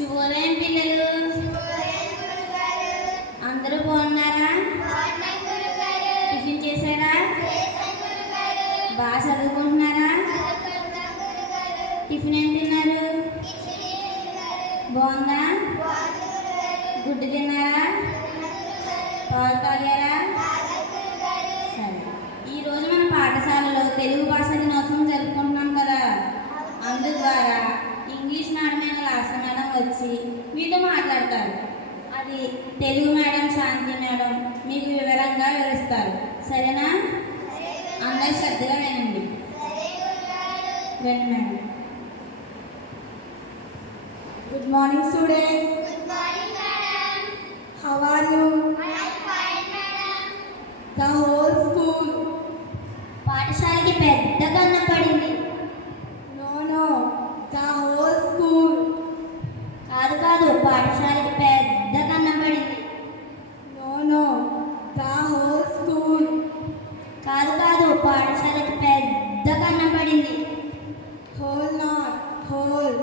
శుభోదయం పిల్లలు. అందరూ బాగున్నారా? టిఫిన్ చేశారా? బాగా చదువుకుంటున్నారా? టిఫిన్ ఏం తిన్నారు? బాగుందా? గుడ్డు తిన్నారా? పాలు తాగారా? సరే, ఈరోజు మన పాఠశాలలో తెలుగు భాష దినోత్సవం జరుపుకుంటున్నాం కదా. అందుద్వారా ఇంగ్లీష్ మేడం లాస్ట్ మేడం వచ్చి మీతో మాట్లాడతారు. అది తెలుగు మేడం శాంతి మేడం మీకు వివరంగా వివరిస్తారు. సరేనా? అందరూ శ్రద్ధగా వినండి. రండి madam. Good morning, students. Good morning, madam. How are you? I am fine, madam. The whole school. పాఠశాలకి పెద్ద కన్నం పడింది. No. The whole school. కాదు, పాఠశాలకి పెద్ద కన్నం పడింది. No. The whole school. కాదు, పాఠశాలకి పెద్ద కన్నం పడింది. Whole not. Whole.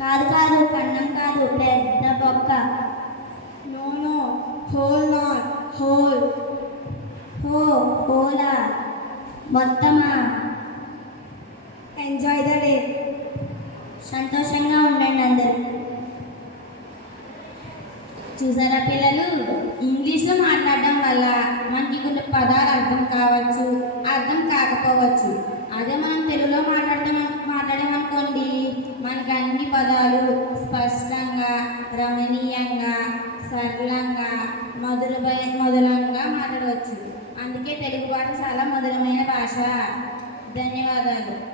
కాదు, కన్నం కాదు, పెద్ద బొక్క. No. Whole not. Whole. Hola, మొత్తమా. Enjoy the day. సంతోషంగా ఉండండి అందరు. చూసారా పిల్లలు, ఇంగ్లీష్లో మాట్లాడడం వల్ల మనకి కొన్ని పదాలు అర్థం కావచ్చు, అర్థం కాకపోవచ్చు. అదే మనం తెలుగులో మాట్లాడామనుకోండి, మనకి అన్ని పదాలు స్పష్టంగా, రమణీయంగా, సరళంగా, మధురంగా మాట్లాడవచ్చు. అందుకే తెలుగు భాష చాలా మధురమైన భాష. ధన్యవాదాలు.